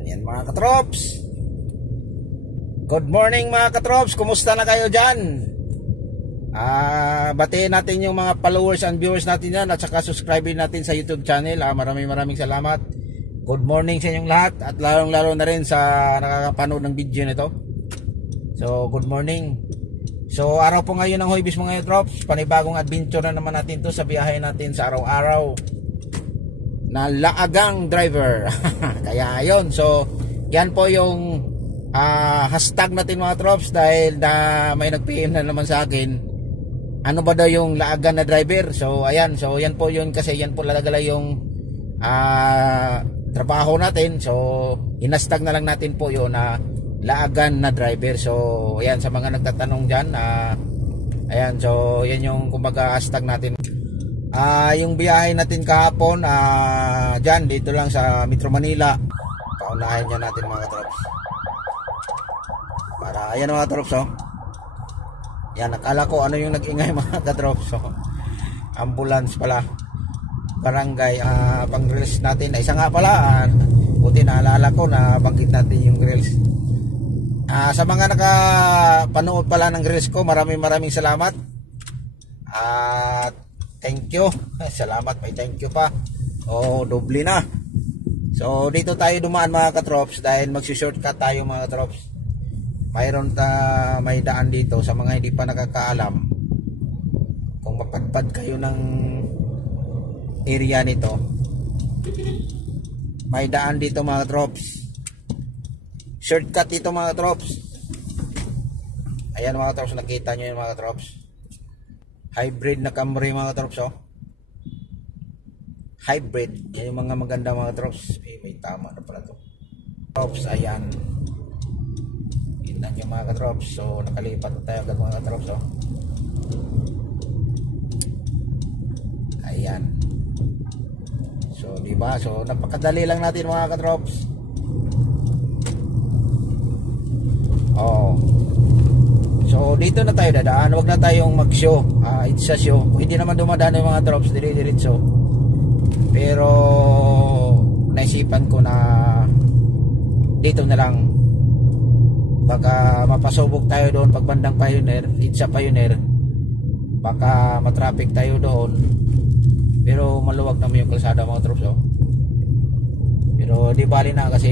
Ayan mga katrops. Good morning mga katrops. Kumusta na kayo dyan? Batiin natin yung mga followers and viewers natin yan, at saka subscribe natin sa YouTube channel. Maraming salamat. Good morning sa inyong lahat, at lalong-lalo na rin sa nakakapanood ng video nito. So good morning. So araw po ngayon ng Huwebes mga katrops. Panibagong adventure na naman natin to sa biyahe natin sa araw-araw na laagang driver. Kaya ayun, so yan po yung hashtag natin mga trops, dahil na may nag-PM na naman sa akin, ano ba daw yung laagan na driver. So ayan, so yan po yun, kasi yan po talaga yung trabaho natin. So inhashtag na lang natin po yun na laagan na driver. So ayan, sa mga nagtatanong dyan, ayan, so yan yung kumbaga hashtag natin. Yung biyahe natin kahapon, dyan, dito lang sa Metro Manila. Paunahin niya natin mga trops. Para, ayan mga trops, oh. Yan, nakala ko ano yung nag-ingay mga katrops. So, ambulance pala. Barangay, pang-grills natin. Isa nga pala, buti naalala ko na banggit natin yung grills. Sa mga nakapanood pala ng grills ko, maraming salamat. At thank you. Salamat, may thank you pa. Doble na. So dito tayo dumaan mga katrops, dahil magsi-shortcut tayo mga katrops. Mayroon may daan dito sa mga hindi pa nakakaalam. Kung mapadpad kayo ng area nito, may daan dito mga katrops. Shortcut dito mga katrops. Ayan mga katrops, nakita nyo yun mga katrops. Hybrid na Camry mga katrops, oh. Hybrid. Yan yung mga maganda mga katrops. May tama na pala to. Katrops, ayan. Kita nyo mga katrops. So nakalipat tayo agad mga katrops, oh. Ayan. So diba, so napakadali lang natin mga katrops. So dito na tayo dadaan. Huwag na tayong mag-show. It's a show. Hindi naman dumadaan yung mga drops dire-diretso. Pero naisipan ko na dito na lang. Baka mapasubok tayo doon pag bandang Pioneer. It's a Pioneer. Baka matraffic tayo doon. Pero maluwag naman yung kalsada mga drops, oh. Pero di bali na, kasi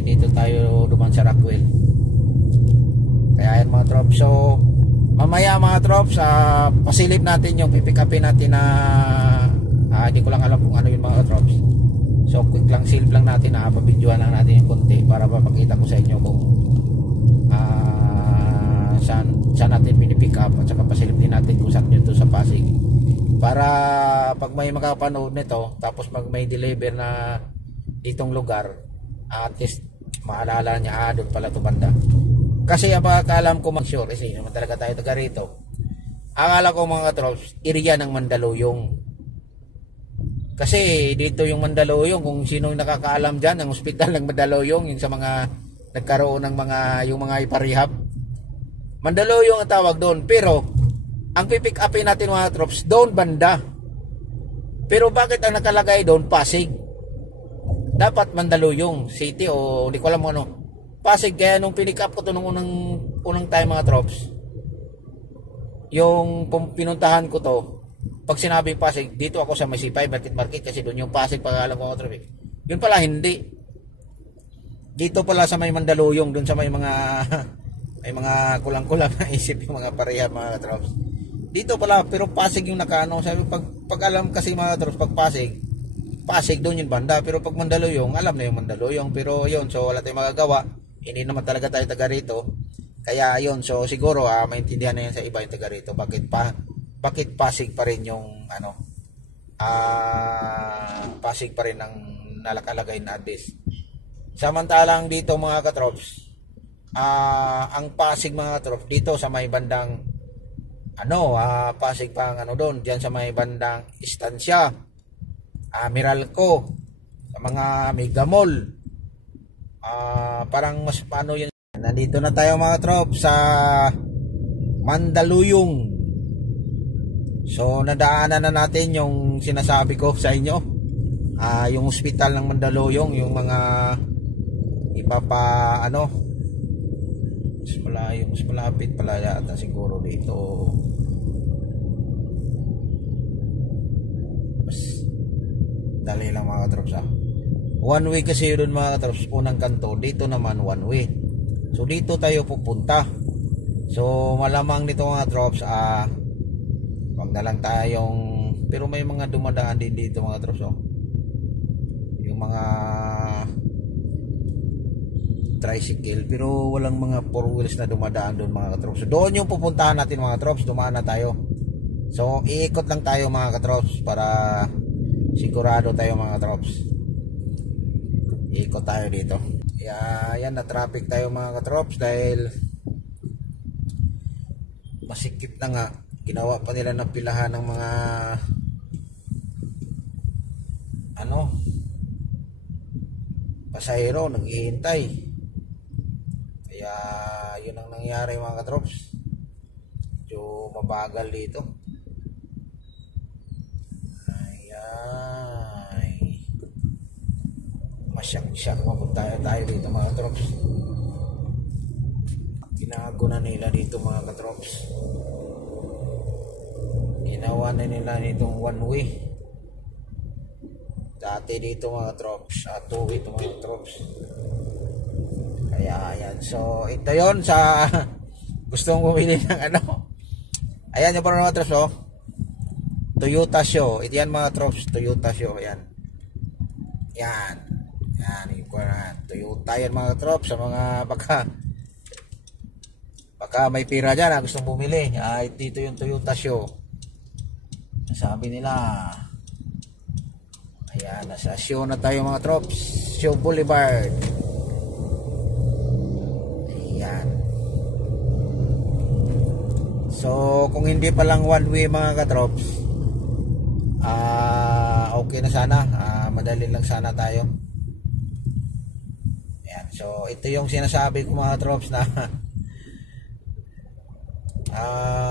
dito tayo duman sa Rockwell. Kaya yan mga trops. So mamaya mga trops, pasilip natin yung pipick upin natin na hindi ko lang alam kung ano yung mga trops. So quick lang, silip lang natin, pabidyoan lang natin yung konti para mapakita ko sa inyo kung saan natin pinipick up, at saka pasilip din natin kung saan yun to sa Pasig, para pag may makapanood nito tapos may deliver na ditong lugar, at least maalala niya, doon pala to banda. Kasi akala ko mag-sure, kasi naman talaga tayo taga rito. Akala ko mga katrops, area ng Mandaluyong. Kasi dito yung Mandaluyong, kung sino nakakaalam dyan, ang ospital ng Mandaluyong, yung sa mga nagkaroon ng yung mga iparehab. Mandaluyong ang tawag doon. Pero ang pipick upin natin mga katrops, doon banda. Pero bakit ang nakalagay doon Pasig? Dapat Mandaluyong City, o di ko alam ano, Pasig. Kaya nung pinick up ko ito nung unang time mga trops, yung pinuntahan ko to, pag sinabi Pasig, dito ako sa C5 Market, kasi doon yung Pasig pag-alam ko mga trops. Yun pala hindi. Dito pala sa may Mandaluyong, doon sa may mga may mga kulang-kulang na isip yung mga pareha mga trops. Dito pala, pero Pasig yung nakaano. Sabi pag alam kasi mga trops, pag Pasig doon yung banda, pero pag Mandaluyong, alam na yung Mandaluyong. Pero yun, so wala tayong magagawa. Hindi naman talaga tayo taga rito. Kaya yun, so siguro maintindihan na yun sa iba yung taga rito. Bakit Pasig pa rin yung Pasig pa rin ang nalakalagay na address. Samantalang dito mga katrops, ang Pasig mga katrops, dito sa may bandang Pasig pang doon, diyan sa may bandang Estancia, Meralco, sa mga Mega Mall. Parang mas paano yun. Nandito na tayo mga trops sa Mandaluyong. So nadaanan na natin yung sinasabi ko sa inyo, yung ospital ng Mandaluyong, yung mga ipapa ano, mas malayo, mas malapit pala yata siguro dito, mas dali lang mga katrops ha. One way kasi yun mga katrops, unang kanto, dito naman one way. So dito tayo pupunta. So malamang nito mga katrops, wag na lang tayong, pero may mga dumadaan din dito mga katrops, oh. Yung mga tricycle, pero walang mga four wheels na dumadaan doon mga katrops. So doon yung pupuntahan natin mga katrops, dumaan na tayo. So iikot lang tayo mga katrops para sigurado tayo mga katrops. Iikot tayo dito. Yan, na traffic tayo mga katrops dahil masikip na nga. Ginawa pa nila ng pilahan ng mga ano, pasahero naghihintay. Kaya yun ang nangyari mga katrops. Medyo mabagal dito. Masyak-syak mapunta tayo dito mga katrops. Ginago na nila dito mga katrops. Ginawa na nila nitong one way. Dati dito mga katrops, two way ito mga katrops. Kaya ayan, so ito yon sa gustong bumili ng ano. Ayan yung parang mga katrops, oh. Toyota Show. Ito yan mga katrops, Toyota Show. Ayan. Yan. Yan, yung Toyota yan mga katrops. Sa mga baka may pira dyan, gustong bumili. Dito yung Toyota Show. Sabi nila. Ayan, nasa show na tayo mga katrops. Show Boulevard. Ayan. So, kung hindi pa lang one way mga katrops, okay na sana. Madali lang sana tayo. Ayan, so ito yung sinasabi ko mga katrops na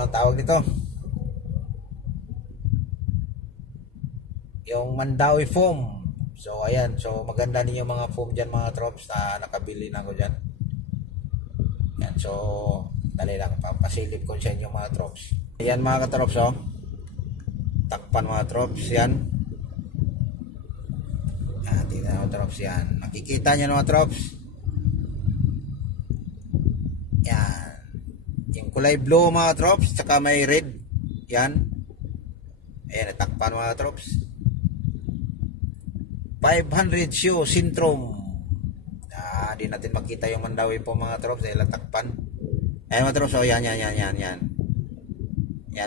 tawag nito, yung Mandawi foam. So ayan, so maganda din yung mga foam dyan mga katrops na nakabili na ko dyan. Ayan, so dali lang, papasilip ko sa inyo mga katrops. Ayan mga katrops, oh. Takpan mga katrops, yan. Tingnan mga katrops, yan. Nakikita nyo mga katrops. Yan. Yung kulay blue mga katrops, tsaka may red. Yan. Ayan, natakpan mga katrops. 500 show syndrome. Di natin makita yung Mandawi po mga katrops dahil natakpan. Ayan mga katrops, oh, yan. Yan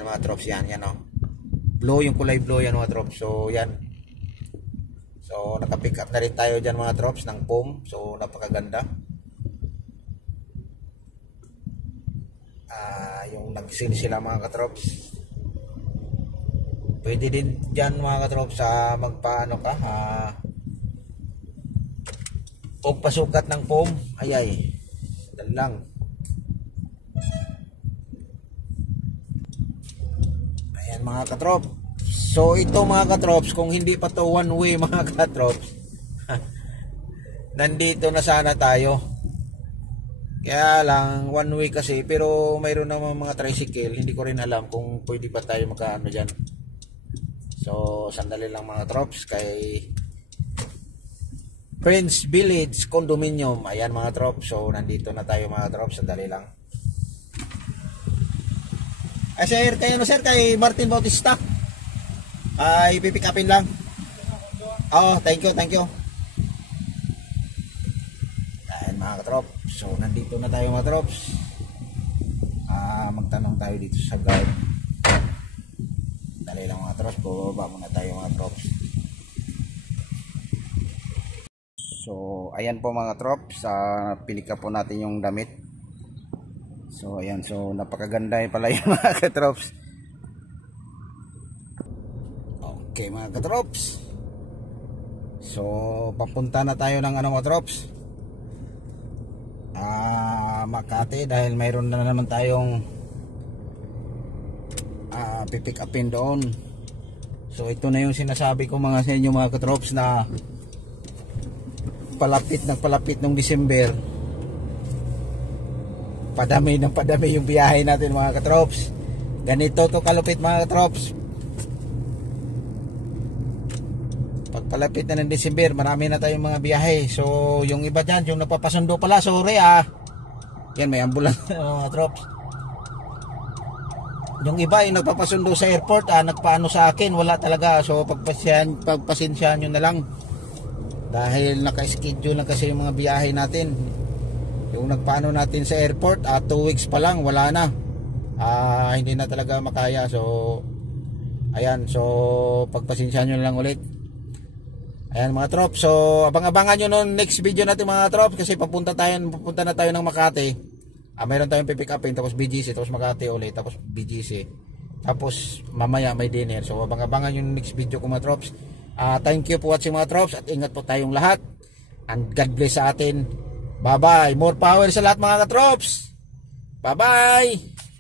mga katrops, yan, oh. Blue, yung kulay blue yan mga katrops. So yan. So nakapick up na rin tayo dyan mga katrops ng foam. So napakaganda. Yung nagsin sila mga katrops. Pwede din dyan mga katrops sa magpaano ka, o pasukat ng foam. Ayay. Dan lang. Ayan mga katrops. So ito mga katrops, kung hindi pa to one way mga katrops, nandito na sana tayo. Kaya lang one way kasi, pero mayroon naman mga tricycle. Hindi ko rin alam kung pwede pa tayo makaano dyan. So sandali lang mga katrops, kay Prince Village Condominium. Ayan mga katrops, so nandito na tayo mga katrops. Sandali lang. Sir, kayo no sir, kay Martin Bautista. Ipipick upin lang. Thank you. Ayan mga katrops, so nandito na tayo mga katrops. Magtanong tayo dito sa guard. Dali lang mga katrops, bubaba muna tayo mga katrops. So ayan po mga katrops, pinika po natin yung damit. So ayan, so napakaganda pala yung mga katrops. Okay mga katrops, so papunta na tayo ng ano mga katrops, Makati, dahil mayroon na naman tayong pipick upin doon. So ito na yung sinasabi ko mga sa inyo mga katrops, na palapit ng December, padami ng padami yung biyahe natin mga katrops. Ganito to kalupit mga katrops. Pag palapit na ng December, marami na tayong mga biyahe. So yung iba dyan, yung nagpapasundo pala, sorry yan, may ambulance mga katrops. Yung iba yung nagpapasundo sa airport, nagpaano sa akin, wala talaga. So pagpasensyahan nyo na lang. Dahil naka-schedule na kasi yung mga biyahe natin. Yung nagpaano natin sa airport, 2 weeks pa lang, wala na. Hindi na talaga makaya. So ayan, so pagpasensyahan nyo lang ulit. Ayan mga trops, so abang-abangan nyo noon next video natin mga trops. Kasi papunta na tayo ng Makati. Mayroon tayong pipick upin, tapos BGC, tapos Makati ulit, tapos BGC, tapos mamaya may dinner. So abang-abangan yung next video ko mga trops. Thank you for watching mga trops, at ingat po tayong lahat, and God bless sa atin. Bye bye, more power sa lahat mga katrops. Bye bye.